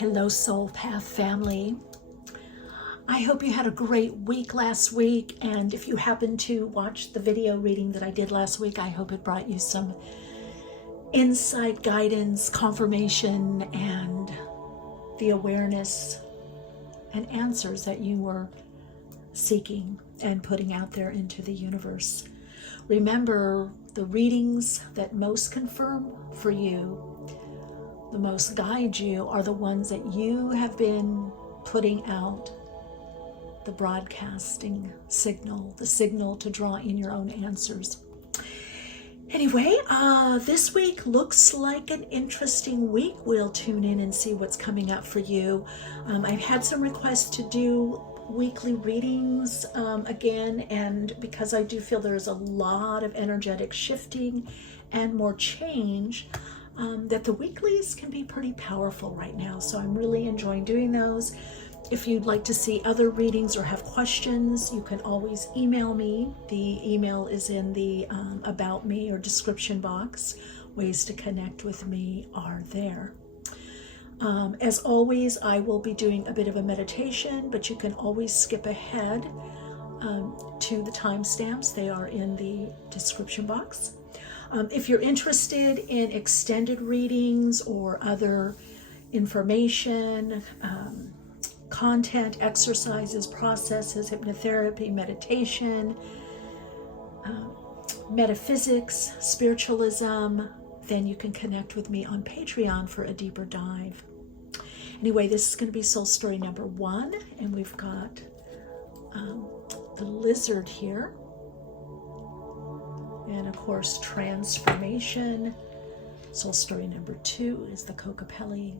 Hello, Soul Path family. I hope you had a great week last week, and if you happened to watch the video reading that I did last week, I hope it brought you some insight, guidance, confirmation, and the awareness and answers that you were seeking and putting out there into the universe. Remember, the readings that most confirm for you, the most guide you, are the ones that you have been putting out the broadcasting signal, the signal to draw in your own answers. Anyway, this week looks like an interesting week. We'll tune in and see what's coming up for you. I've had some requests to do weekly readings again, and because I do feel there is a lot of energetic shifting and more change, that the weeklies can be pretty powerful right now. So I'm really enjoying doing those. If you'd like to see other readings or have questions, you can always email me. The email is in the About Me or description box. Ways to connect with me are there. As always, I will be doing a bit of a meditation, but you can always skip ahead to the timestamps. They are in the description box. If you're interested in extended readings or other information, content, exercises, processes, hypnotherapy, meditation, metaphysics, spiritualism, then you can connect with me on Patreon for a deeper dive. Anyway, this is going to be soul story number 1, and we've got the lizard here, and of course transformation. Soul story number 2 is the Kokopelli,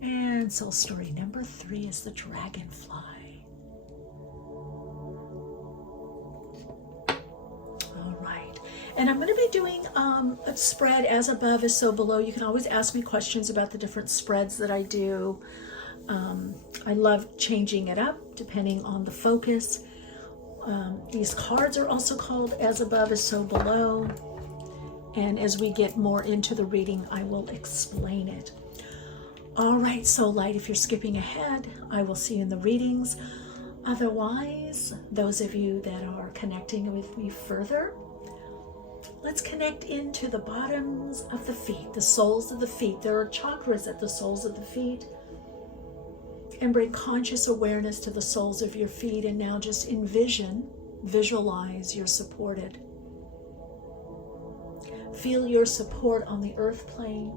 and soul story number 3 is the dragonfly. All right, and I'm going to be doing a spread as above is so below. You can always ask me questions about the different spreads that I do. I love changing it up depending on the focus. These cards are also called as above is so below, and as we get more into the reading, I will explain it. All right, Soul Light, if you're skipping ahead, I will see you in the readings. Otherwise, those of you that are connecting with me further, let's connect into the bottoms of the feet, the soles of the feet. There are chakras at the soles of the feet. And bring conscious awareness to the soles of your feet, and now just visualize you're supported. Feel your support on the earth plane.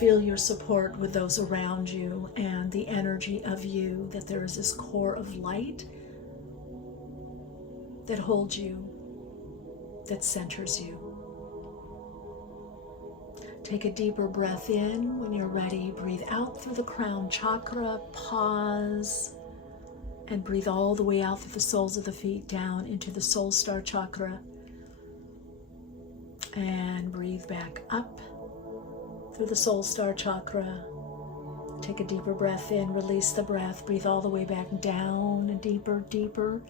Feel your support with those around you and the energy of you, that there is this core of light that holds you, that centers you. Take a deeper breath in. When you're ready, breathe out through the crown chakra, pause, and breathe all the way out through the soles of the feet down into the soul star chakra. And breathe back up through the soul star chakra. Take a deeper breath in, release the breath, breathe all the way back down and deeper, deeper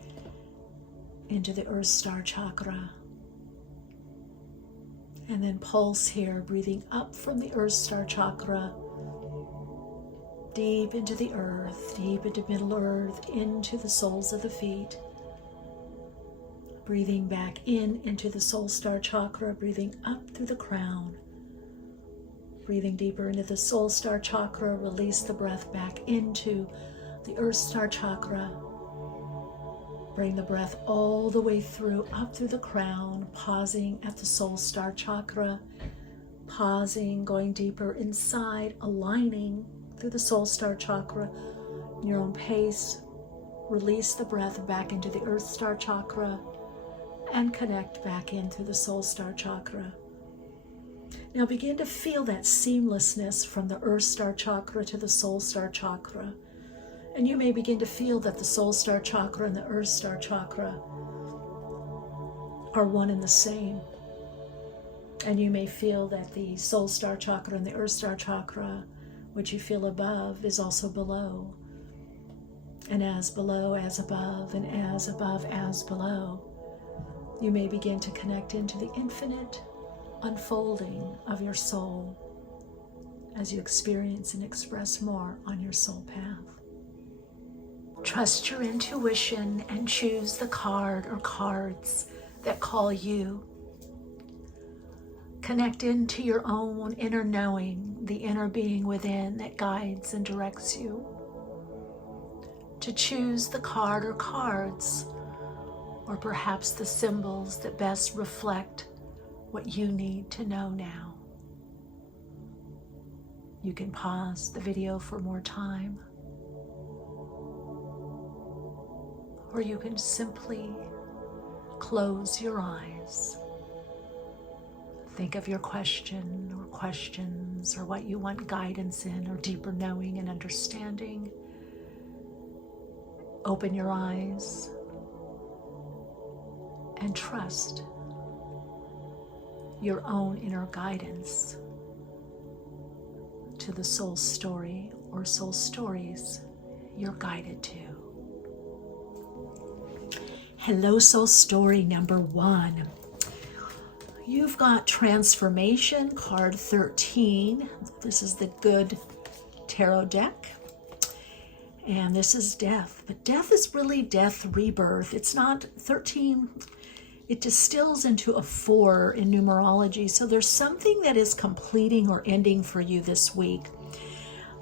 into the earth star chakra. And then pulse here, breathing up from the earth star chakra, deep into the earth, deep into middle earth, into the soles of the feet. Breathing back in into the soul star chakra, breathing up through the crown. Breathing deeper into the soul star chakra, release the breath back into the earth star chakra. Bring the breath all the way through, up through the crown, pausing at the soul star chakra, pausing, going deeper inside, aligning through the soul star chakra in your own pace. Release the breath back into the earth star chakra and connect back in through the soul star chakra. Now begin to feel that seamlessness from the earth star chakra to the soul star chakra. And you may begin to feel that the soul star chakra and the earth star chakra are one and the same. And you may feel that the soul star chakra and the earth star chakra, which you feel above, is also below. And as below, as above, and as above, as below, you may begin to connect into the infinite unfolding of your soul. as you experience and express more on your soul path. Trust your intuition and choose the card or cards that call you. Connect into your own inner knowing, the inner being within that guides and directs you. To choose the card or cards, or perhaps the symbols that best reflect what you need to know now. You can pause the video for more time, or you can simply close your eyes. Think of your question or questions or what you want guidance in or deeper knowing and understanding. Open your eyes and trust your own inner guidance to the soul story or soul stories you're guided to. Hello, soul story number 1. You've got transformation, card 13. This is the good tarot deck. And this is death. But death is really death, rebirth. It's not 13. It distills into a 4 in numerology. So there's something that is completing or ending for you this week.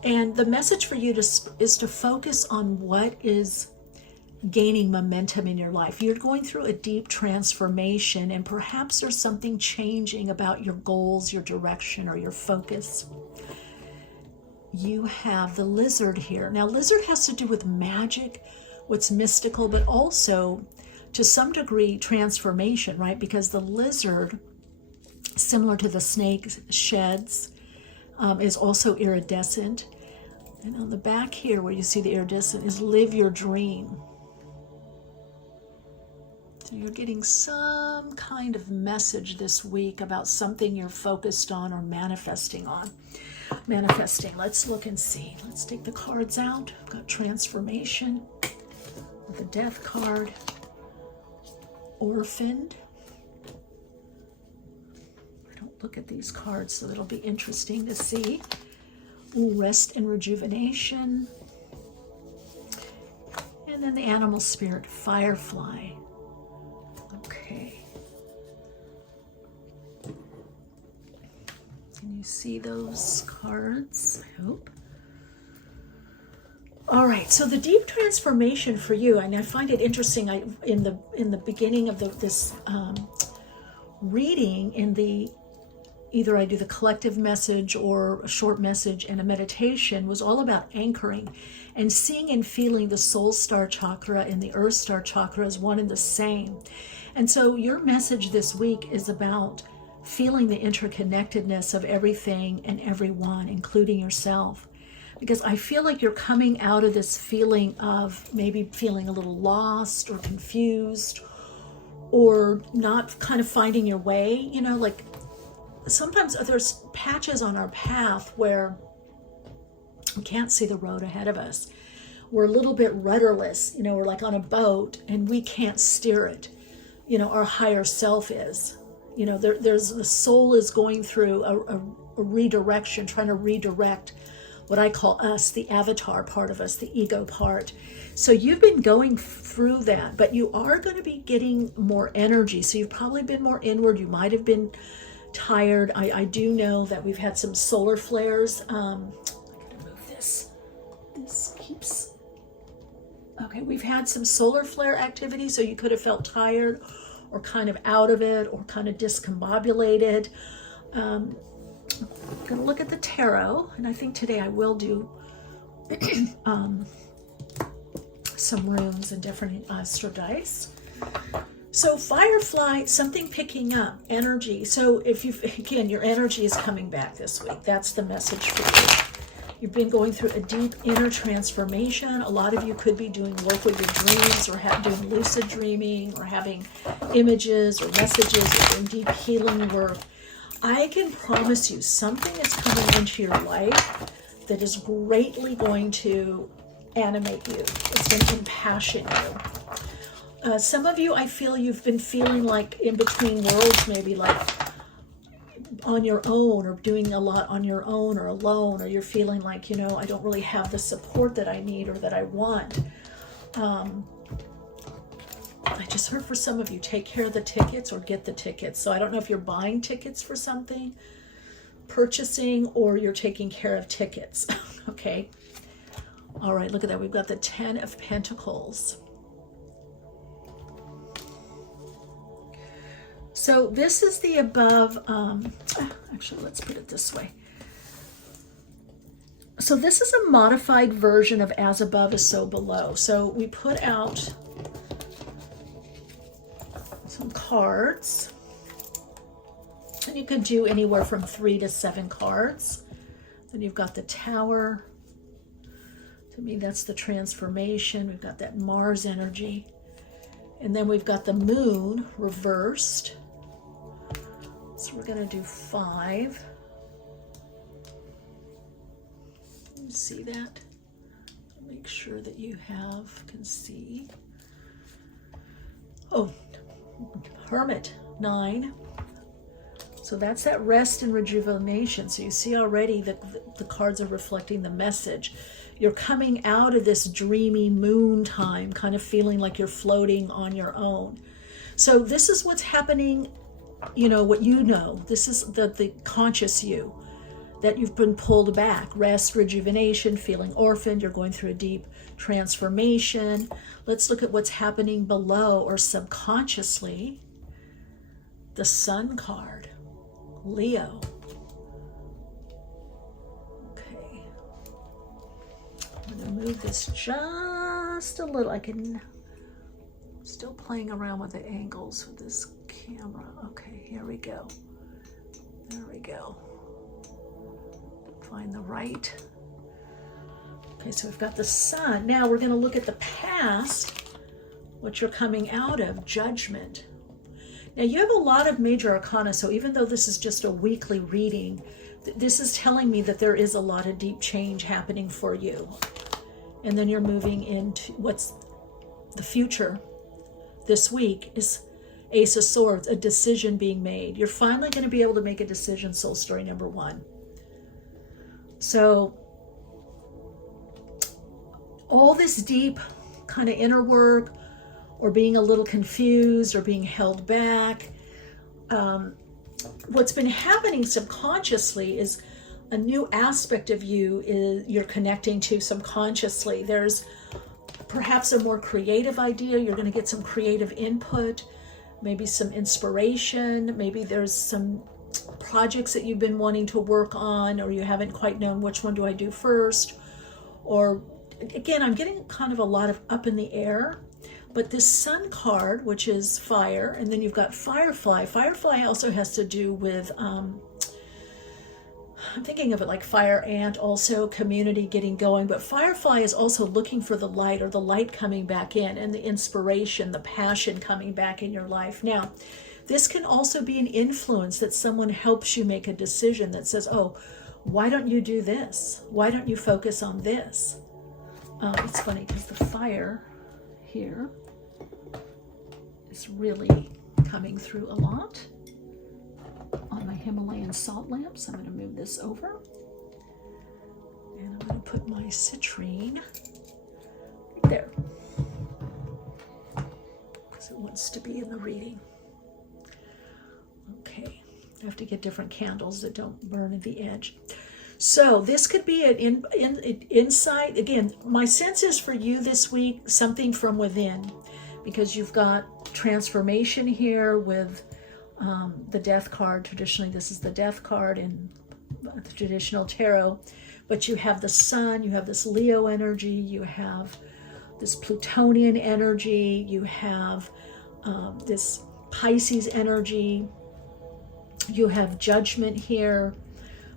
And the message for you is to focus on what is gaining momentum in your life. You're going through a deep transformation, and perhaps there's something changing about your goals, your direction, or your focus. You have the lizard here. Now, lizard has to do with magic, what's mystical, but also to some degree transformation, right? Because the lizard, similar to the snake sheds, is also iridescent. And on the back here where you see the iridescent is live your dream. So you're getting some kind of message this week about something you're focused on or manifesting on. Let's look and see. Let's take the cards out. I've got transformation, the death card, orphaned. I don't look at these cards, so it'll be interesting to see. Ooh, rest and rejuvenation. And then the animal spirit, firefly. Okay. Can you see those cards? I hope. All right, so the deep transformation for you, and I find it interesting. In the beginning of this reading, either I do the collective message or a short message and a meditation, was all about anchoring and seeing and feeling the soul star chakra and the earth star chakra as one and the same. And so your message this week is about feeling the interconnectedness of everything and everyone, including yourself. Because I feel like you're coming out of this feeling of maybe feeling a little lost or confused or not kind of finding your way. You know, like sometimes there's patches on our path where we can't see the road ahead of us. We're a little bit rudderless. You know, we're like on a boat and we can't steer it. You know, our higher self is. You know, there's the soul is going through a redirection, trying to redirect what I call us, the avatar part of us, the ego part. So you've been going through that, but you are going to be getting more energy. So you've probably been more inward. You might have been tired. I do know that we've had some solar flares. I'm going to move this. This keeps... Okay, we've had some solar flare activity, so you could have felt tired or kind of out of it or kind of discombobulated. I'm going to look at the tarot, and I think today I will do some runes and different astro dice. So firefly, something picking up, energy. So again, your energy is coming back this week. That's the message for you. You've been going through a deep inner transformation. A lot of you could be doing work with your dreams or doing lucid dreaming or having images or messages or doing deep healing work. I can promise you something is coming into your life that is greatly going to animate you. It's going to impassion you. Some of you, I feel you've been feeling like in between worlds, maybe like on your own, or doing a lot on your own or alone, or you're feeling like, you know, I don't really have the support that I need or that I want. I just heard for some of you, take care of the tickets or get the tickets. So I don't know if you're buying tickets for something, purchasing, or you're taking care of tickets. Okay. All right, look at that. We've got the 10 of Pentacles. So this is the above, actually, let's put it this way. So this is a modified version of as above is so below. So we put out some cards, and you could do anywhere from 3 to 7 cards. Then you've got the Tower. To me, that's the transformation. We've got that Mars energy. And then we've got the Moon reversed. So we're going to do 5. You see that? Make sure that you can see. Oh, Hermit, 9. So that's that rest and rejuvenation. So you see already that the cards are reflecting the message. You're coming out of this dreamy moon time, kind of feeling like you're floating on your own. So this is what's happening, you know, what you know. This is the conscious you, that you've been pulled back. Rest, rejuvenation, feeling orphaned. You're going through a deep transformation. Let's look at what's happening below or subconsciously. The Sun card, Leo. Okay. I'm going to move this just a little. Still playing around with the angles with this camera. Okay, here we go. There we go. Find the right. Okay, so we've got the Sun. Now we're going to look at the past, what you're coming out of, Judgment. Now you have a lot of major arcana, so even though this is just a weekly reading, this is telling me that there is a lot of deep change happening for you. And then you're moving into what's the future. This week is Ace of Swords, a decision being made. You're finally going to be able to make a decision, soul story number 1. So all this deep kind of inner work, or being a little confused, or being held back, what's been happening subconsciously is a new aspect of you you're connecting to subconsciously. There's perhaps a more creative idea. You're going to get some creative input, maybe some inspiration. Maybe there's some projects that you've been wanting to work on, or you haven't quite known which one do I do first. Or again, I'm getting kind of a lot of up in the air. But this Sun card, which is fire, and then you've got Firefly. Firefly also has to do with, I'm thinking of it like fire ant, also community getting going. But Firefly is also looking for the light, or the light coming back in, and the inspiration, the passion coming back in your life. Now, this can also be an influence that someone helps you make a decision that says, oh, why don't you do this? Why don't you focus on this? It's funny because the fire here is really coming through a lot on my Himalayan salt lamps. I'm going to move this over, and I'm going to put my citrine right there because it wants to be in the reading. Okay, I have to get different candles that don't burn at the edge. So this could be an insight. Again, my sense is for you this week, something from within, because you've got transformation here with the Death card. Traditionally, this is the Death card in the traditional tarot. But you have the Sun, you have this Leo energy, you have this Plutonian energy, you have this Pisces energy, you have Judgment here,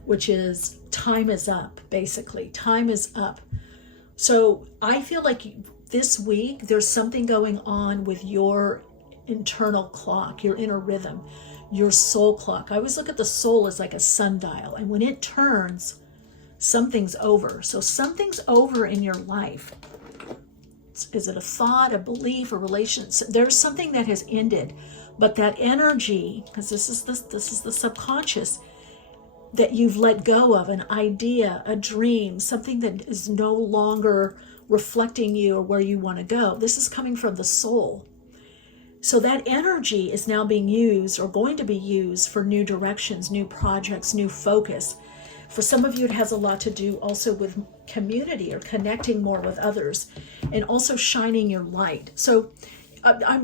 which is time is up, basically. Time is up. So I feel like this week there's something going on with your internal clock, your inner rhythm, your soul clock. I always look at the soul as like a sundial, and when it turns, something's over. So something's over in your life. Is it a thought, a belief, a relationship? There's something that has ended, but that energy, because this is the subconscious, that you've let go of, an idea, a dream, something that is no longer reflecting you or where you want to go. This is coming from the soul. So that energy is now being used or going to be used for new directions, new projects, new focus. For some of you, it has a lot to do also with community or connecting more with others, and also shining your light. So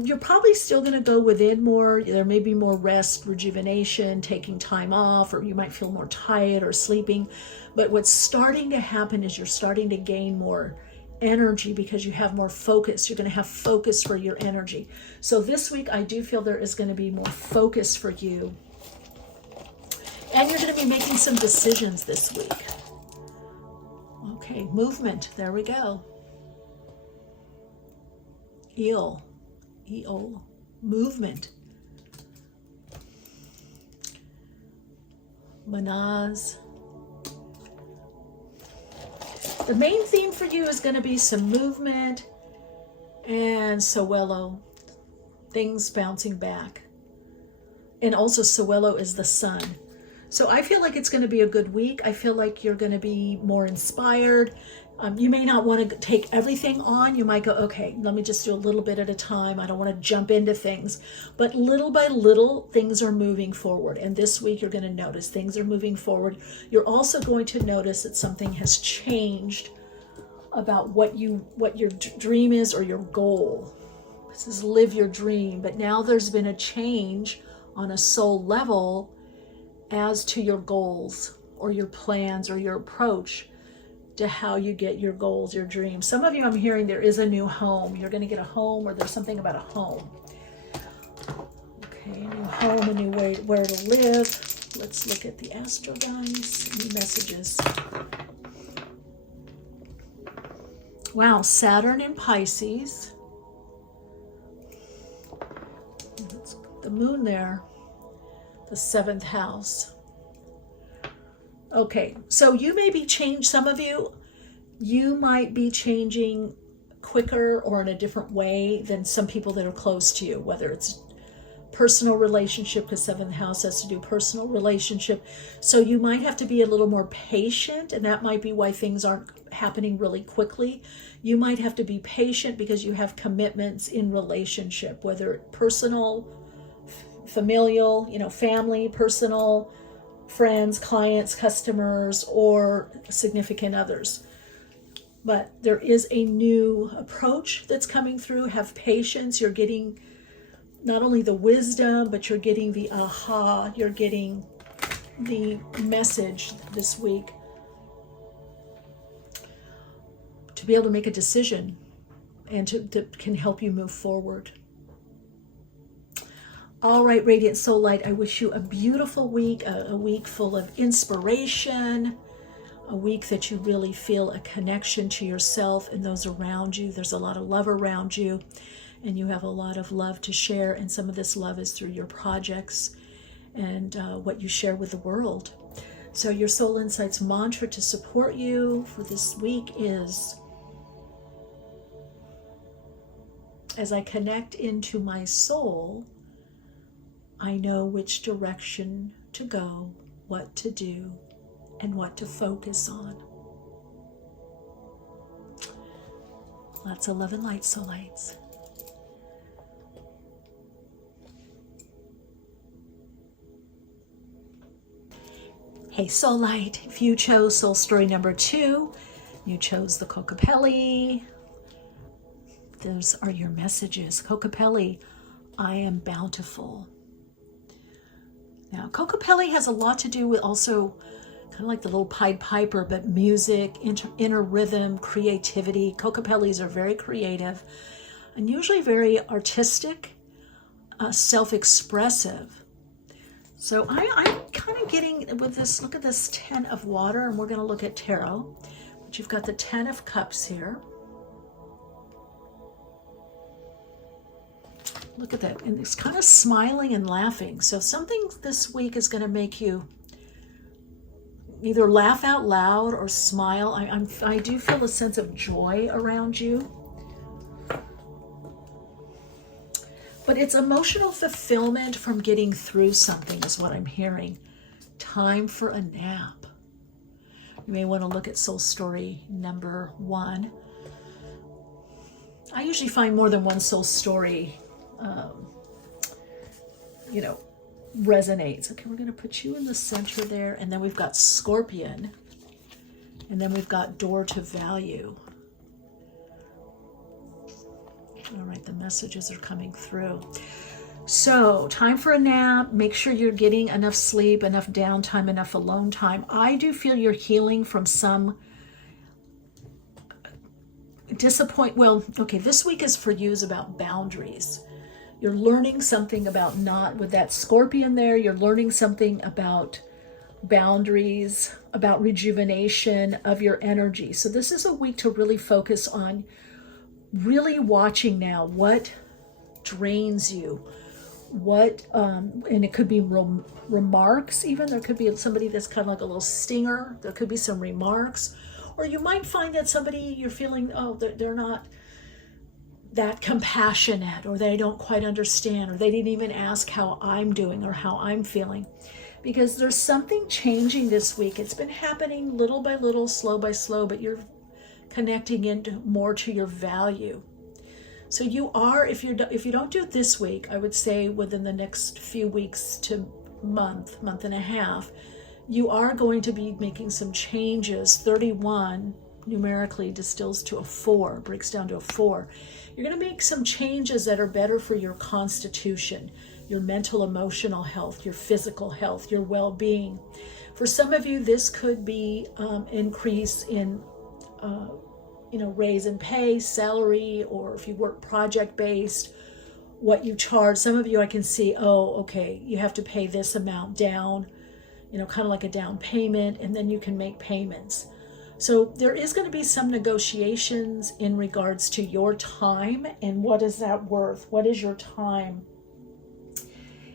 you're probably still going to go within more. There may be more rest, rejuvenation, taking time off, or you might feel more tired or sleeping. But what's starting to happen is you're starting to gain more energy because you have more focus. You're going to have focus for your energy. So this week, I do feel there is going to be more focus for you. And you're going to be making some decisions this week. Okay, movement. There we go. Eel. Movement. Manaz. The main theme for you is going to be some movement and Sowelo, things bouncing back. And also Sowelo is the sun. So I feel like it's going to be a good week. I feel like you're going to be more inspired. You may not want to take everything on. You might go, okay, let me just do a little bit at a time. I don't want to jump into things. But little by little, things are moving forward. And this week, you're going to notice things are moving forward. You're also going to notice that something has changed about what your dream is or your goal. This is live your dream. But now there's been a change on a soul level as to your goals or your plans or your approach to how you get your goals, your dreams. Some of you, I'm hearing there is a new home. You're going to get a home, or there's something about a home. Okay, a new home, a new way where to live. Let's look at the astro guys, new messages. Wow, Saturn in Pisces. That's the moon there, the 7th house. Okay, so you may be changed, some of you might be changing quicker or in a different way than some people that are close to you, whether it's personal relationship, because 7th house has to do personal relationship. So you might have to be a little more patient, and that might be why things aren't happening really quickly. You might have to be patient because you have commitments in relationship, whether personal, familial, family, personal, friends, clients, customers, or significant others. But there is a new approach that's coming through. Have patience. You're getting not only the wisdom, but you're getting the aha. You're getting the message this week to be able to make a decision and that can help you move forward. All right, Radiant Soul Light, I wish you a beautiful week, a week full of inspiration, a week that you really feel a connection to yourself and those around you. There's a lot of love around you, and you have a lot of love to share, and some of this love is through your projects and what you share with the world. So your Soul Insights mantra to support you for this week is, as I connect into my soul, I know which direction to go, what to do, and what to focus on. Lots of love and light, Soul Lights. Hey, Soul Light, if you chose Soul Story number 2, you chose the Kokopelli. Those are your messages. Kokopelli, I am bountiful. Now, Kokopelli has a lot to do with also kind of like the little Pied Piper, but music, inner rhythm, creativity. Kokopellis are very creative and usually very artistic, self-expressive. So I'm kind of getting with this, look at this 10 of water, and we're going to look at tarot. But you've got the 10 of cups here. Look at that, and it's kind of smiling and laughing. So something this week is going to make you either laugh out loud or smile. I do feel a sense of joy around you. but it's emotional fulfillment from getting through something is what I'm hearing. Time for a nap. You may want to look at soul story number 1. I usually find more than one soul story, resonates. Okay, we're going to put you in the center there, and then we've got Scorpion, and then we've got Door to Value. All right, the messages are coming through. So, time for a nap. Make sure you're getting enough sleep, enough downtime, enough alone time. I do feel you're healing from some this week is for you is about boundaries. You're learning something about with that Scorpion there, you're learning something about boundaries, about rejuvenation of your energy. So this is a week to really focus on really watching now what drains you, and it could be remarks even. There could be somebody that's kind of like a little stinger. There could be some remarks. Or you might find that somebody you're feeling, they're not that compassionate, or they don't quite understand, or they didn't even ask how I'm doing or how I'm feeling. Because there's something changing this week. It's been happening little by little, slow by slow, but you're connecting into more to your value. So you are, if you don't do it this week, I would say within the next few weeks to month and a half, you are going to be making some changes. 31 numerically distills to a 4, breaks down to a 4. You're going to make some changes that are better for your constitution, your mental, emotional health, your physical health, your well-being. For some of you, this could be increase in, raise in pay, salary, or if you work project-based, what you charge. Some of you I can see, you have to pay this amount down, kind of like a down payment, and then you can make payments. So there is going to be some negotiations in regards to your time and what is that worth? What is your time?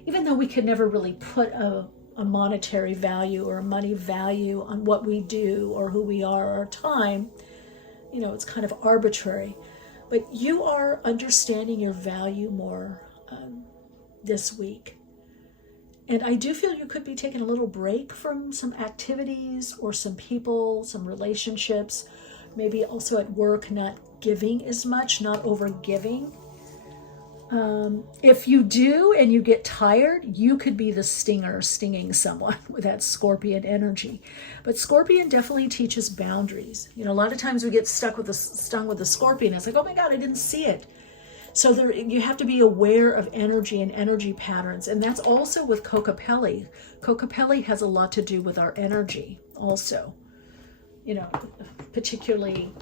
Even though we could never really put a monetary value or a money value on what we do or who we are, our time, it's kind of arbitrary. But you are understanding your value more this week. And I do feel you could be taking a little break from some activities or some people, some relationships, maybe also at work, not giving as much, not over giving. If you do and you get tired, you could be the stinger stinging someone with that Scorpion energy. But Scorpion definitely teaches boundaries. A lot of times we get stung with the Scorpion. It's like, oh my God, I didn't see it. So you have to be aware of energy and energy patterns. And that's also with Kokopelli. Kokopelli has a lot to do with our energy also, particularly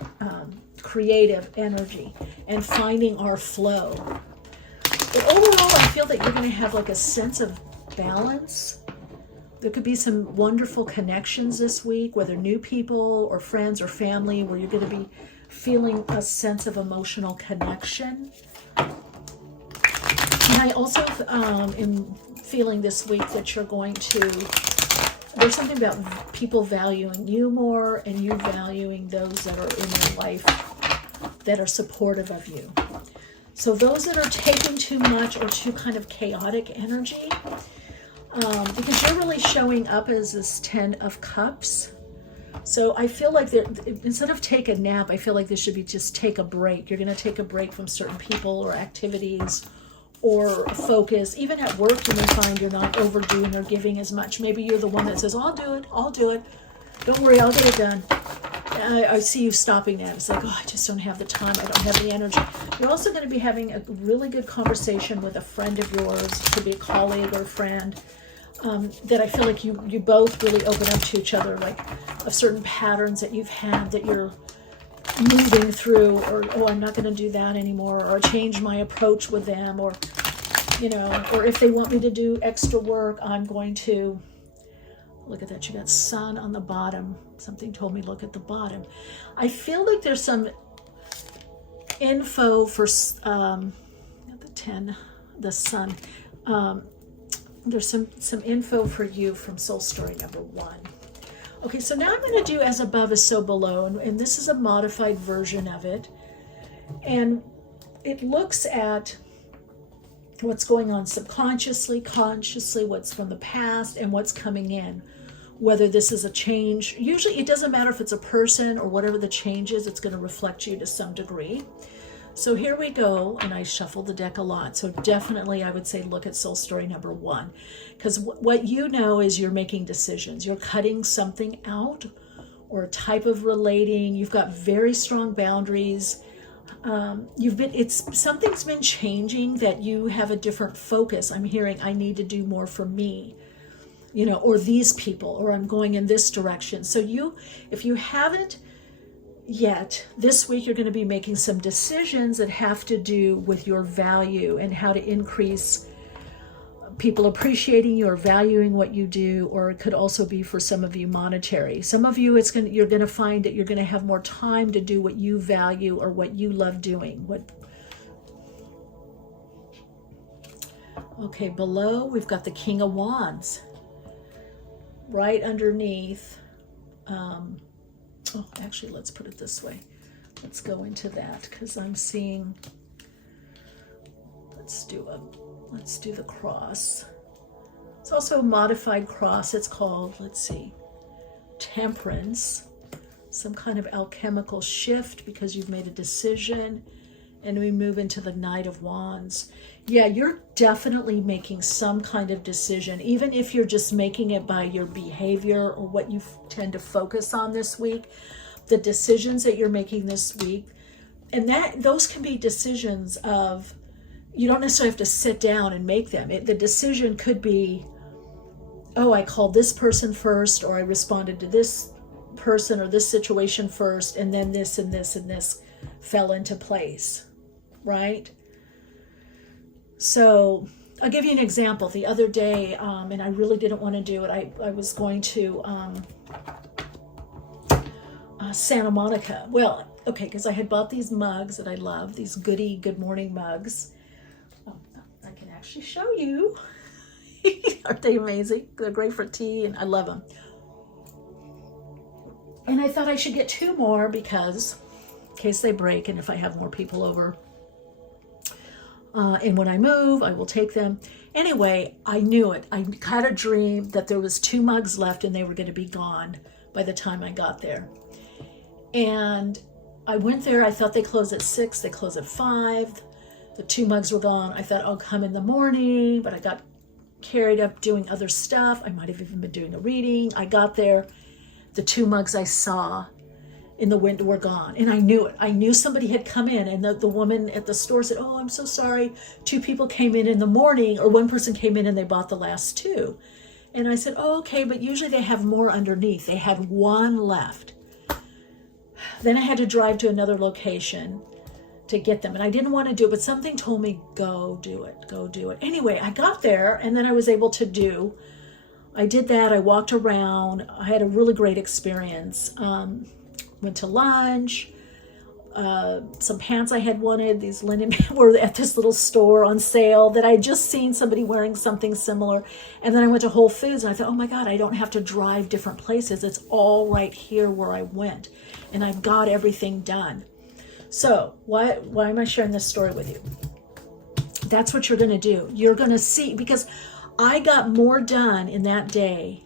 creative energy and finding our flow. But overall, I feel that you're going to have like a sense of balance. There could be some wonderful connections this week, whether new people or friends or family, where you're going to be feeling a sense of emotional connection. And I also am feeling this week that you're going to, there's something about people valuing you more and you valuing those that are in your life that are supportive of you. So those that are taking too much or too kind of chaotic energy, because you're really showing up as this 10 of Cups. So I feel like instead of take a nap, I feel like this should be just take a break. You're going to take a break from certain people or activities or focus. Even at work, you may find you're not overdoing or giving as much. Maybe you're the one that says, I'll do it. Don't worry, I'll get it done. I see you stopping that. It's like, I just don't have the time. I don't have the energy. You're also going to be having a really good conversation with a friend of yours. It could be a colleague or a friend. That I feel like you both really open up to each other, like of certain patterns that you've had that you're moving through, or I'm not going to do that anymore, or change my approach with them, or or if they want me to do extra work, I'm going to look at that. You got Sun on the bottom. Something told me look at the bottom. I feel like there's some info for not the 10, the Sun. There's some info for you from Soul Story number 1. Okay, so now I'm going to do as above is so below, and this is a modified version of it. And it looks at what's going on subconsciously, consciously, what's from the past, and what's coming in. Whether this is a change, usually it doesn't matter if it's a person or whatever the change is, it's going to reflect you to some degree. So here we go, and I shuffled the deck a lot. So definitely I would say look at soul story number 1, because what you know is you're making decisions. You're cutting something out, or a type of relating. You've got very strong boundaries. Something's been changing, that you have a different focus. I'm hearing I need to do more for me, or these people, or I'm going in this direction. So if you haven't yet, this week you're going to be making some decisions that have to do with your value and how to increase people appreciating you or valuing what you do, or it could also be for some of you monetary. Some of you, you're going to find that you're going to have more time to do what you value or what you love doing. Okay, below we've got the King of Wands. Right underneath, actually, let's put it this way. Let's go into that, because I'm seeing, let's do the cross. It's also a modified cross. It's called, let's see, Temperance. Some kind of alchemical shift because you've made a decision. And we move into the Knight of Wands. Yeah, you're definitely making some kind of decision, even if you're just making it by your behavior or what you tend to focus on this week. The decisions that you're making this week, and those can be decisions of, you don't necessarily have to sit down and make them. The decision could be, oh, I called this person first, or I responded to this person or this situation first, and then this and this and this fell into place, right? So I'll give you an example. The other day, and I really didn't want to do it, I was going to Santa Monica. Well, okay, because I had bought these mugs that I love, these good morning mugs. I can actually show you. Aren't they amazing? They're great for tea, and I love them. And I thought I should get 2 more, because in case they break, and if I have more people over. And when I move, I will take them. Anyway, I knew it. I had a dream that there was 2 mugs left, and they were going to be gone by the time I got there. And I went there. I thought they closed at 6. They closed at 5. The 2 mugs were gone. I thought I'll come in the morning, but I got carried up doing other stuff. I might have even been doing a reading. I got there. The 2 mugs I saw in the window were gone. And I knew it. I knew somebody had come in, and the woman at the store said, oh, I'm so sorry. 2 people came in the morning, or 1 person came in and they bought the last 2. And I said, oh, okay, but usually they have more underneath. They had 1 left. Then I had to drive to another location to get them. And I didn't want to do it, but something told me, go do it, go do it. Anyway, I got there, and then I was able to I did that. I walked around. I had a really great experience. Went to lunch. Some pants I had wanted, these linen, were at this little store on sale that I had just seen somebody wearing something similar. And then I went to Whole Foods, and I thought, oh my God, I don't have to drive different places. It's all right here where I went. And I've got everything done. So why am I sharing this story with you? That's what you're going to do. You're going to see, because I got more done in that day.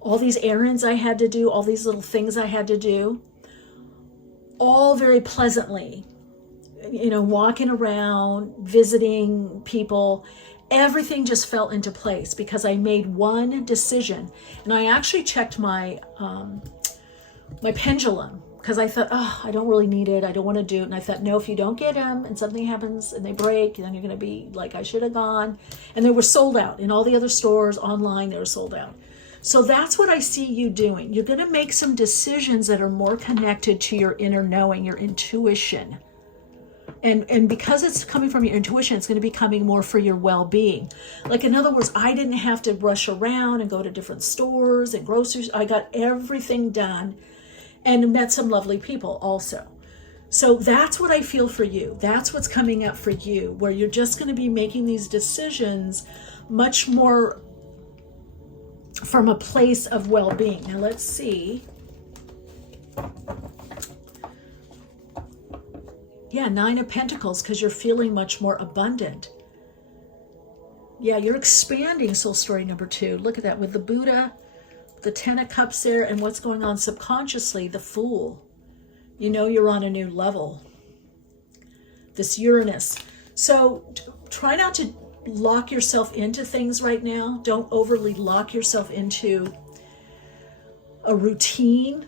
All these errands I had to do, all these little things I had to do, all very pleasantly, walking around, visiting people, everything just fell into place because I made one decision. And I actually checked my pendulum, because I thought, I don't really need it. I don't want to do it. And I thought, no, if you don't get them and something happens and they break, then you're going to be like, I should have gone. And they were sold out in all the other stores. Online, they were sold out. So that's what I see you doing. You're going to make some decisions that are more connected to your inner knowing, your intuition. And because it's coming from your intuition, it's going to be coming more for your well-being. Like, in other words, I didn't have to rush around and go to different stores and groceries. I got everything done and met some lovely people also. So that's what I feel for you. That's what's coming up for you, where you're just going to be making these decisions much more from a place of well-being. Now let's see. Yeah, 9 of Pentacles, because you're feeling much more abundant. Yeah, you're expanding, soul story number 2. Look at that with the Buddha, the 10 of Cups there, and what's going on subconsciously, the Fool. You know you're on a new level. This Uranus. So try not to lock yourself into things right now. Don't overly lock yourself into a routine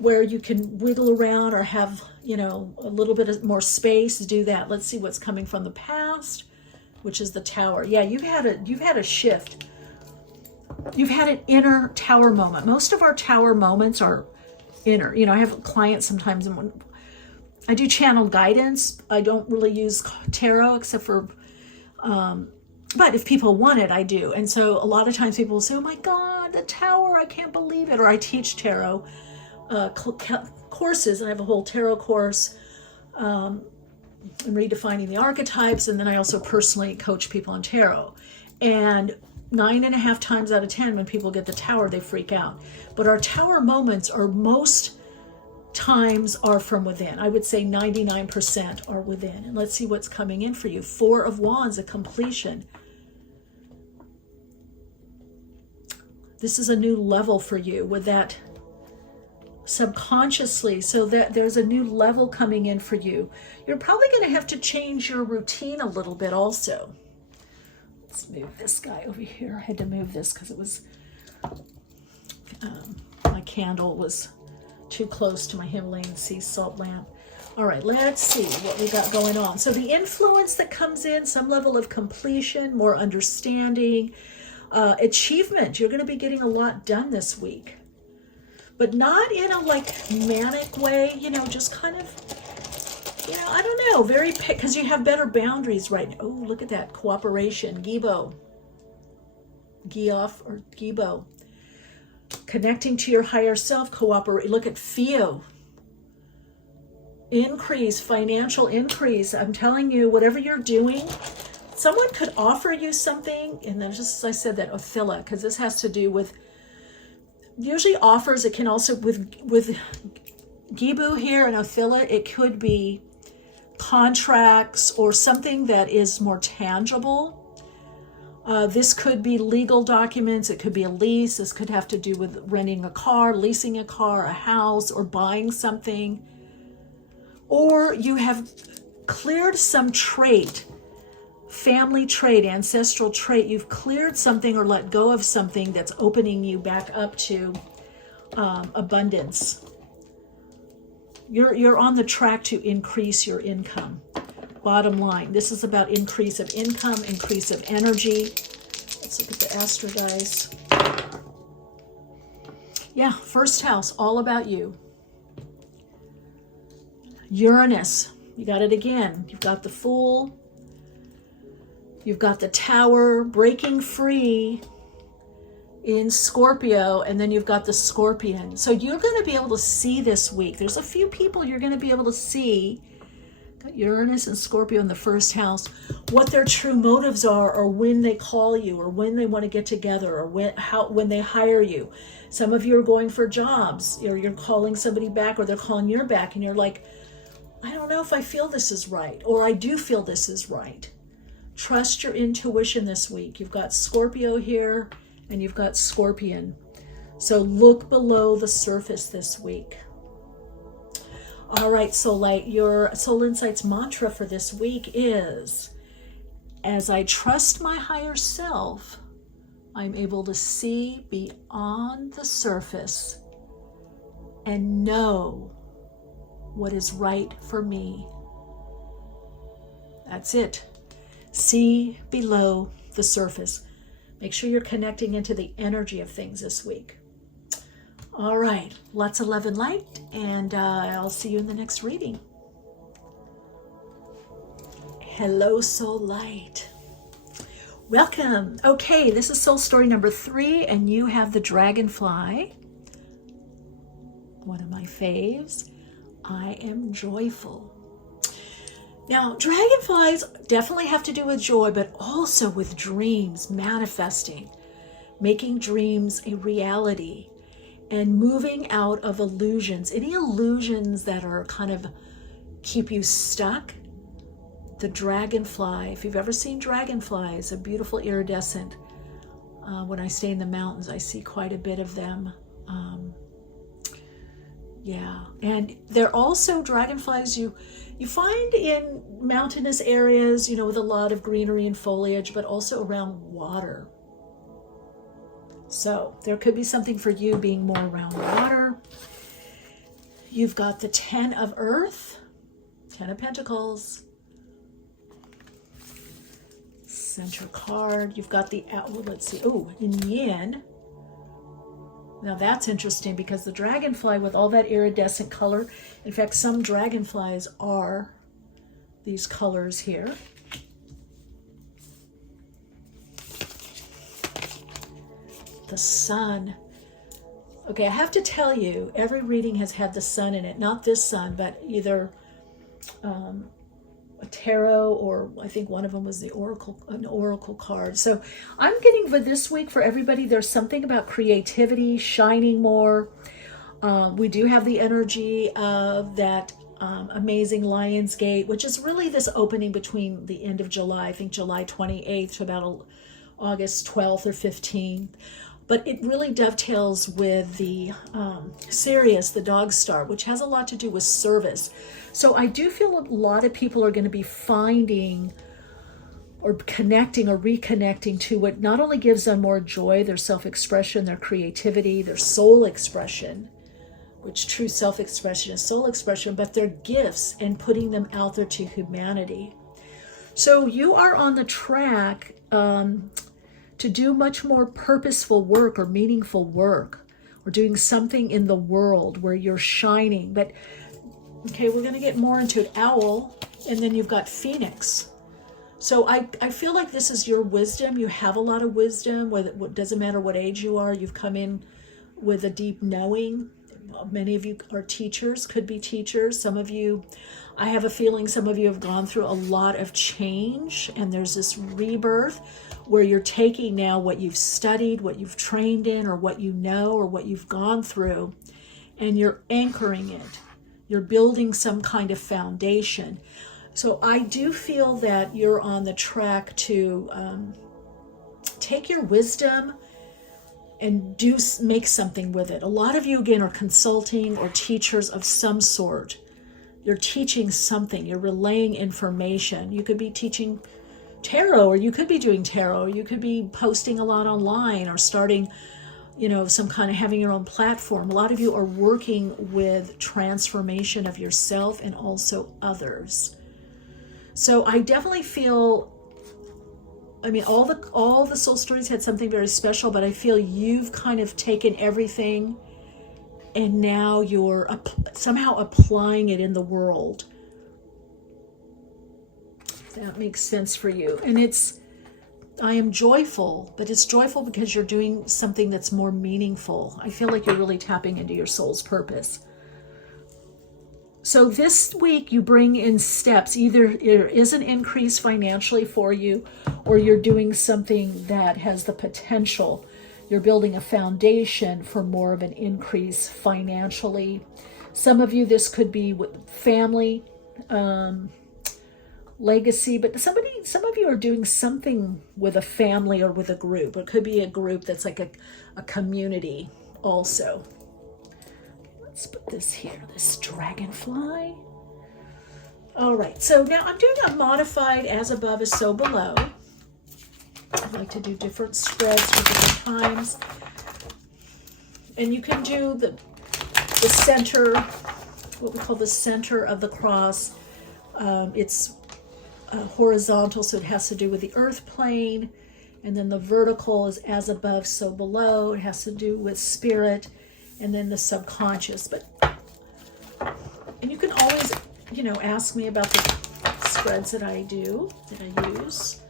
where you can wiggle around or have, you know, a little bit more space. Do that. Let's see what's coming from the past, which is the Tower. Yeah, you've had a shift. You've had an inner Tower moment. Most of our Tower moments are inner. You know, I have clients sometimes, and when I do channel guidance, I don't really use tarot except for, but if people want it, I do. And so a lot of times people will say, oh my God, the Tower, I can't believe it. Or I teach tarot courses, and I have a whole tarot course, and redefining the archetypes. And then I also personally coach people on tarot. And 9.5 times out of 10, when people get the Tower, they freak out. But our Tower moments are most times are from within. I would say 99% are within. And let's see what's coming in for you. 4 of Wands, a completion. This is a new level for you with that subconsciously, so that there's a new level coming in for you. You're probably going to have to change your routine a little bit also. Let's move this guy over here. I had to move this because it was, my candle was too close to my Himalayan sea salt lamp. All right, let's see what we got going on. So the influence that comes in, some level of completion, more understanding, achievement. You're going to be getting a lot done this week, but not in a like manic way, you know, just kind of, you know, I don't know, very, because you have better boundaries right now. Oh, look at that, cooperation, Gibo, Gioff or Gibo. Connecting to your higher self, cooperate. Look at Theo. Increase, financial increase. I'm telling you, whatever you're doing, someone could offer you something, and then just as I said that, Ophila, because this has to do with, usually offers, it can also, with Gibu here and Ophila, it could be contracts or something that is more tangible. This could be legal documents. It could be a lease. This could have to do with renting a car, leasing a car, a house, or buying something. Or you have cleared some trait, family trait, ancestral trait. You've cleared something or let go of something that's opening you back up to abundance. You're on the track to increase your income. Bottom line, this is about increase of income, increase of energy. Let's look at the Astro dice. Yeah, first house, all about you. Uranus, you got it again. You've got the Fool. You've got the Tower, breaking free in Scorpio, and then you've got the Scorpion. So you're going to be able to see this week. There's a few people you're going to be able to see. Uranus and Scorpio in the first house, what their true motives are, or when they call you, or when they want to get together, or when they hire you. Some of you are going for jobs, or you're calling somebody back, or they're calling you back, and you're like, I don't know if I feel this is right, or I do feel this is right. Trust your intuition this week. You've got Scorpio here, and you've got Scorpion. So look below the surface this week. All right, Soul Light, your Soul Insights mantra for this week is, as I trust my higher self, I'm able to see beyond the surface and know what is right for me. That's it. See below the surface. Make sure you're connecting into the energy of things this week. All right, lots of love and light, and I'll see you in the next reading. Hello, Soul Light. Welcome. Okay, this is Soul Story number 3, and you have the Dragonfly, one of my faves. I am joyful. Now, dragonflies definitely have to do with joy, but also with dreams, manifesting, making dreams a reality, and moving out of illusions. Any illusions that are kind of keep you stuck, the dragonfly. If you've ever seen dragonflies, a beautiful iridescent. When I stay in the mountains, I see quite a bit of them. Yeah, and they're also dragonflies you find in mountainous areas, with a lot of greenery and foliage, but also around water. So there could be something for you being more around water. You've got the 10 of Earth, 10 of Pentacles, center card. You've got the, let's see, in Yin. Now that's interesting because the dragonfly with all that iridescent color, in fact, some dragonflies are these colors here. The sun. Okay, I have to tell you, every reading has had the sun in it. Not this sun, but either a tarot, or I think one of them was an oracle card. So I'm getting for this week for everybody, there's something about creativity, shining more. We do have the energy of that amazing Lion's Gate, which is really this opening between the end of July, I think July 28th to about August 12th or 15th. But it really dovetails with the Sirius, the dog star, which has a lot to do with service. So I do feel a lot of people are going to be finding or connecting or reconnecting to what not only gives them more joy, their self-expression, their creativity, their soul expression, which true self-expression is soul expression, but their gifts and putting them out there to humanity. So you are on the track to do much more purposeful work or meaningful work, or doing something in the world where you're shining. But okay, we're going to get more into it. Owl, and then you've got Phoenix. So I feel like this is your wisdom. You have a lot of wisdom. It doesn't matter what age you are. You've come in with a deep knowing. Many of you are teachers, could be teachers. Some of you, I have a feeling some of you have gone through a lot of change, and there's this rebirth where you're taking now what you've studied, what you've trained in, or what you know, or what you've gone through, and you're anchoring it. You're building some kind of foundation. So I do feel that you're on the track to take your wisdom and make something with it. A lot of you, again, are consulting or teachers of some sort. You're teaching something. You're relaying information. You could be teaching tarot, or you could be doing tarot, or you could be posting a lot online, or starting, some kind of having your own platform. A lot of you are working with transformation of yourself and also others. So I definitely feel, all the soul stories had something very special, but I feel you've kind of taken everything and now you're somehow applying it in the world. If that makes sense for you. And I am joyful, but it's joyful because you're doing something that's more meaningful. I feel like you're really tapping into your soul's purpose. So this week you bring in steps. Either there is an increase financially for you, or you're doing something that has the potential. You're building a foundation for more of an increase financially. Some of you, this could be with family, legacy, but some of you are doing something with a family or with a group. It could be a group that's like a community also. Let's put this here, this dragonfly. All right, so now I'm doing a modified as above is so below. I like to do different spreads for different times. And you can do the center, what we call the center of the cross. It's horizontal, so it has to do with the earth plane. And then the vertical is as above, so below. It has to do with spirit. And then the subconscious. And you can always, ask me about the spreads that I do, that I use.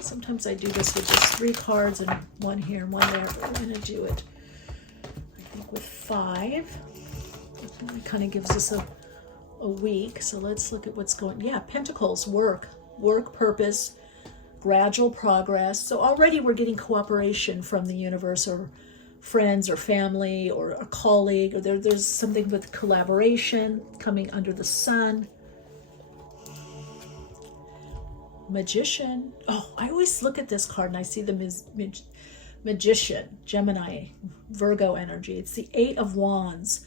Sometimes I do this with just 3 cards and one here and one there, but we're going to do it, I think, with 5. It kind of gives us a week. So let's look at what's going. Yeah, Pentacles, work, purpose, gradual progress. So already we're getting cooperation from the universe or friends or family or a colleague, or there's something with collaboration coming under the sun. Magician. Oh, I always look at this card and I see the Magician, Gemini, Virgo energy. It's the 8 of Wands.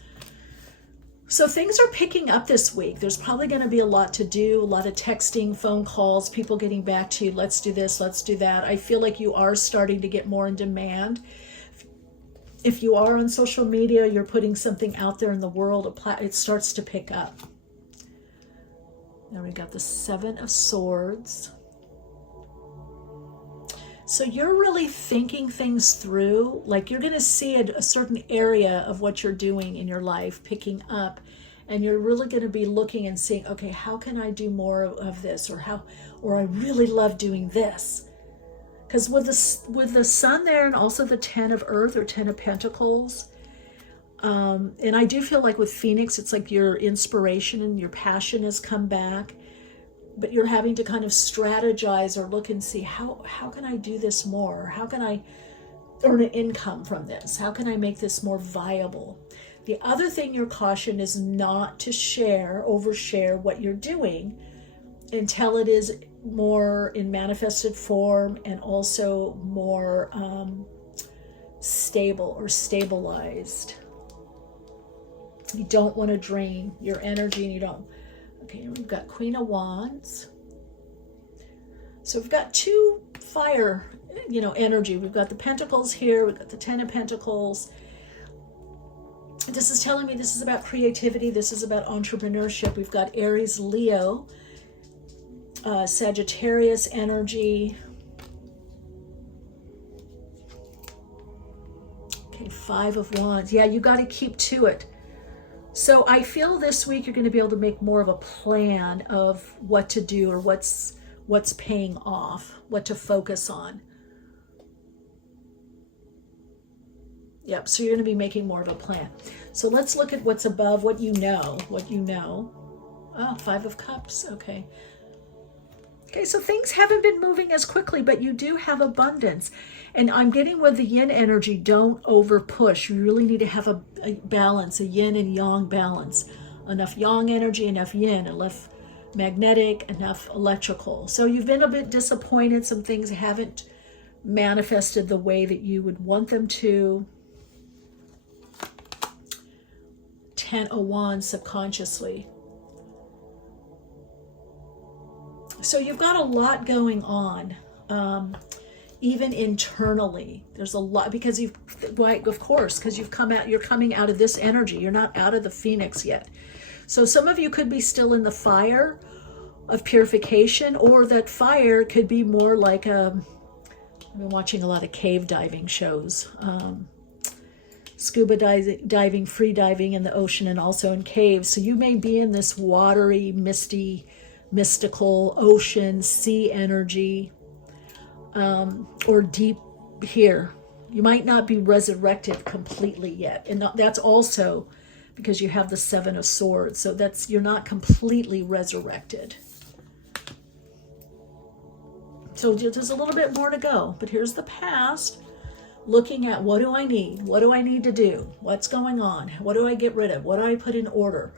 So things are picking up this week. There's probably going to be a lot to do, a lot of texting, phone calls, people getting back to you. Let's do this, let's do that. I feel like you are starting to get more in demand. If you are on social media, you're putting something out there in the world, it starts to pick up. Now we got the 7 of Swords. So you're really thinking things through, like you're going to see a certain area of what you're doing in your life picking up, and you're really going to be looking and seeing, okay, how can I do more of this, or I really love doing this. Because with the sun there, and also the 10 of Earth or 10 of Pentacles, and I do feel like with Phoenix, it's like your inspiration and your passion has come back. But you're having to kind of strategize or look and see, how can I do this more? How can I earn an income from this? How can I make this more viable? The other thing you're cautioned is not to overshare what you're doing until it is more in manifested form and also more stable or stabilized. You don't want to drain your energy, and you don't. Okay, we've got Queen of Wands. So we've got 2 fire, energy. We've got the Pentacles here. We've got the 10 of Pentacles. This is telling me this is about creativity. This is about entrepreneurship. We've got Aries, Leo, Sagittarius energy. Okay, 5 of Wands. Yeah, you got to keep to it. So I feel this week you're going to be able to make more of a plan of what to do, or what's paying off, what to focus on. Yep, so you're going to be making more of a plan. So let's look at what's above, what you know. Oh, 5 of Cups, okay. Okay, so things haven't been moving as quickly, but you do have abundance. And I'm getting with the yin energy, don't over push. You really need to have a balance, a yin and yang balance. Enough yang energy, enough yin, enough magnetic, enough electrical. So you've been a bit disappointed. Some things haven't manifested the way that you would want them to. 10 of Wands subconsciously. So you've got a lot going on, even internally. There's a lot, because of course, because you're coming out of this energy. You're not out of the Phoenix yet. So some of you could be still in the fire of purification, or that fire could be more like I've been watching a lot of cave diving shows, scuba diving, free diving in the ocean, and also in caves. So you may be in this watery, misty, mystical ocean, sea energy, or deep here. You might not be resurrected completely yet, and that's also because you have the 7 of Swords. So you're not completely resurrected. So there's a little bit more to go, but here's the past, looking at what do I need? What do I need to do? What's going on? What do I get rid of? What do I put in order?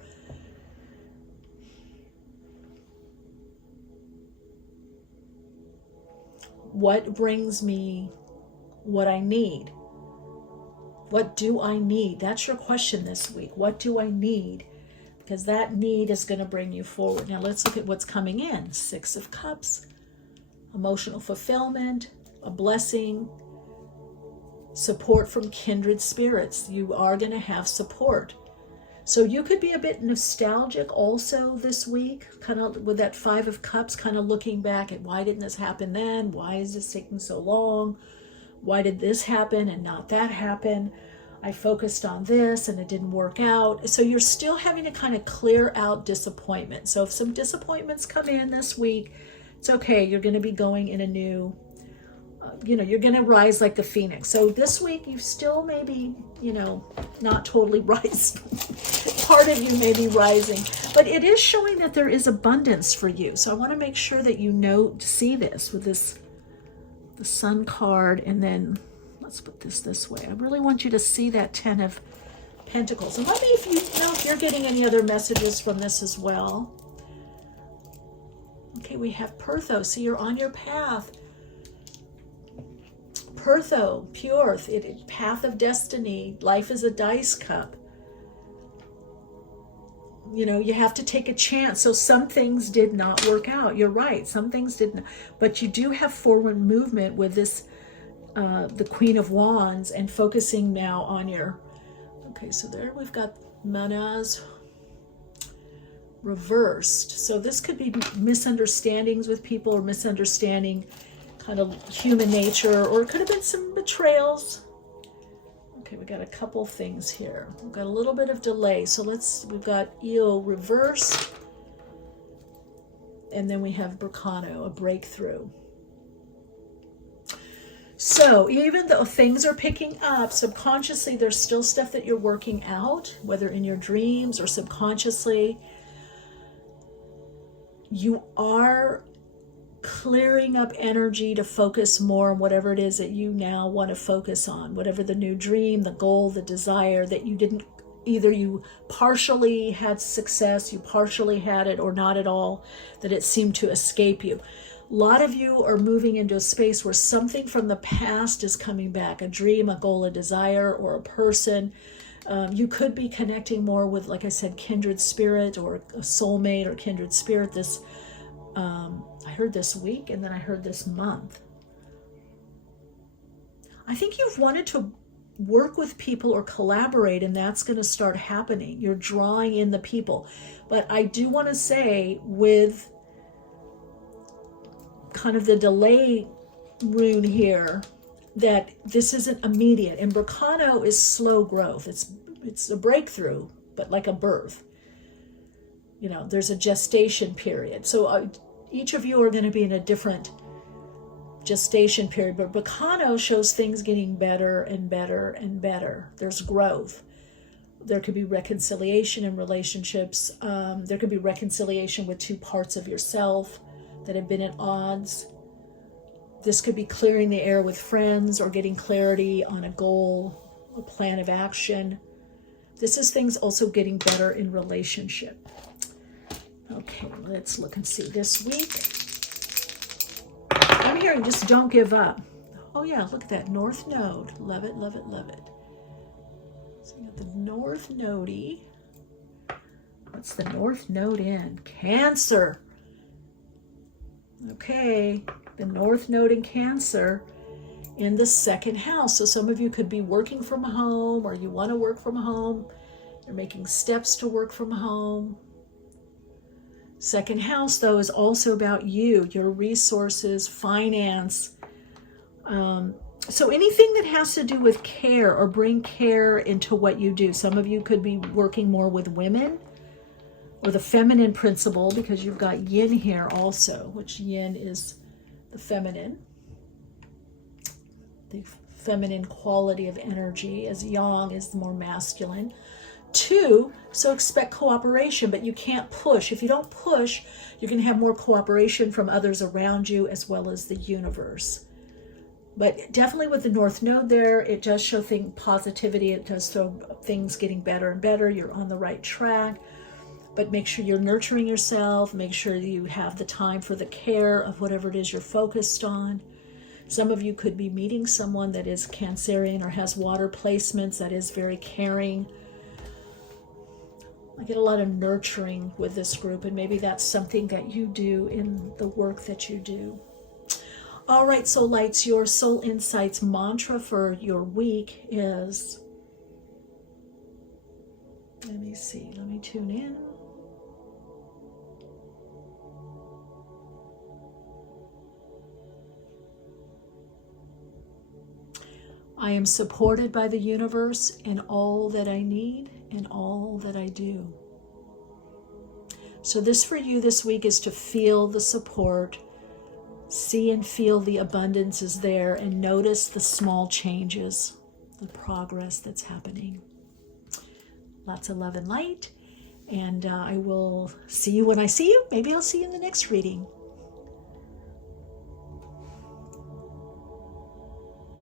What brings me what I need? What do I need? That's your question this week. What do I need? Because that need is going to bring you forward. Now let's look at what's coming in. 6 of Cups, emotional fulfillment, a blessing, support from kindred spirits. You are going to have support. So you could be a bit nostalgic also this week, kind of with that 5 of Cups, kind of looking back at why didn't this happen then? Why is this taking so long? Why did this happen and not that happen? I focused on this and it didn't work out. So you're still having to kind of clear out disappointment. So if some disappointments come in this week, it's okay. You're going to be going in a new, you're going to rise like the Phoenix. So this week you still may be, not totally rise. Part of you may be rising, but it is showing that there is abundance for you. So I want to make sure that see this with the Sun card, and then let's put this way. I really want you to see that 10 of Pentacles. And let me, if you know if you're getting any other messages from this as well. Okay, we have Pertho. So you're on your path. Pertho, pure, path of destiny. Life is a dice cup. You know, you have to take a chance. So some things did not work out. You're right. Some things didn't. But you do have forward movement with this, the Queen of Wands, and focusing now on your... Okay, so there we've got Manas reversed. So this could be misunderstandings with people, or misunderstanding kind of human nature, or it could have been some betrayals. Okay, we got a couple things here. We've got a little bit of delay. So we've got Io reversed. And then we have Bracano, a breakthrough. So even though things are picking up, subconsciously there's still stuff that you're working out, whether in your dreams or subconsciously. You are clearing up energy to focus more on whatever it is that you now want to focus on, whatever the new dream, the goal, the desire that you didn't, either you partially had success, you partially had it, or not at all, that it seemed to escape you. A lot of you are moving into a space where something from the past is coming back, a dream, a goal, a desire, or a person. You could be connecting more with, like I said, kindred spirit or a soulmate or kindred spirit. This, I heard this week, and then I heard this month. I think you've wanted to work with people or collaborate, and that's going to start happening. You're drawing in the people. But I do want to say, with kind of the delay rune here, that this isn't immediate. And Bracano is slow growth. It's a breakthrough, but like a birth. You know, there's a gestation period. So each of you are going to be in a different gestation period. But Bracano shows things getting better and better and better. There's growth. There could be reconciliation in relationships. There could be reconciliation with two parts of yourself that have been at odds. This could be clearing the air with friends, or getting clarity on a goal, a plan of action. This is things also getting better in relationship. Okay, let's look and see this week. I'm hearing just don't give up. Oh yeah, look at that North Node. Love it, love it, love it. So we got the North Node-y. What's the North Node in? Cancer. Okay, the North Node in Cancer in the second house. So some of you could be working from home, or you want to work from home. You're making steps to work from home. Second house, though, is also about you, your resources, finance. So anything that has to do with care, or bring care into what you do. Some of you could be working more with women, or the feminine principle, because you've got yin here also, which yin is the feminine quality of energy, as yang is more masculine. 2, so expect cooperation, but you can't push. If you don't push, you're going to have more cooperation from others around you, as well as the universe. But definitely with the North Node there, it does show positivity. It does show things getting better and better. You're on the right track. But make sure you're nurturing yourself. Make sure you have the time for the care of whatever it is you're focused on. Some of you could be meeting someone that is Cancerian or has water placements, that is very caring. I get a lot of nurturing with this group, and maybe that's something that you do in the work that you do. All right, Soul Lights, your Soul Insights mantra for your week is, let me see, let me tune in. I am supported by the universe in all that I need and all that I do. So this for you this week is to feel the support, see and feel the abundance is there, and notice the small changes, the progress that's happening. Lots of love and light, and I will see you when I see you. Maybe I'll see you in the next reading.